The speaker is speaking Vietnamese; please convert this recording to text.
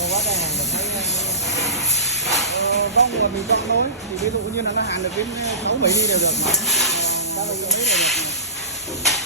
Có quá trời hàng được thấy có người mình chọn nối thì ví dụ như là nó hàng được đến 6 7 ly đều được mà. 3 4 ly đều được.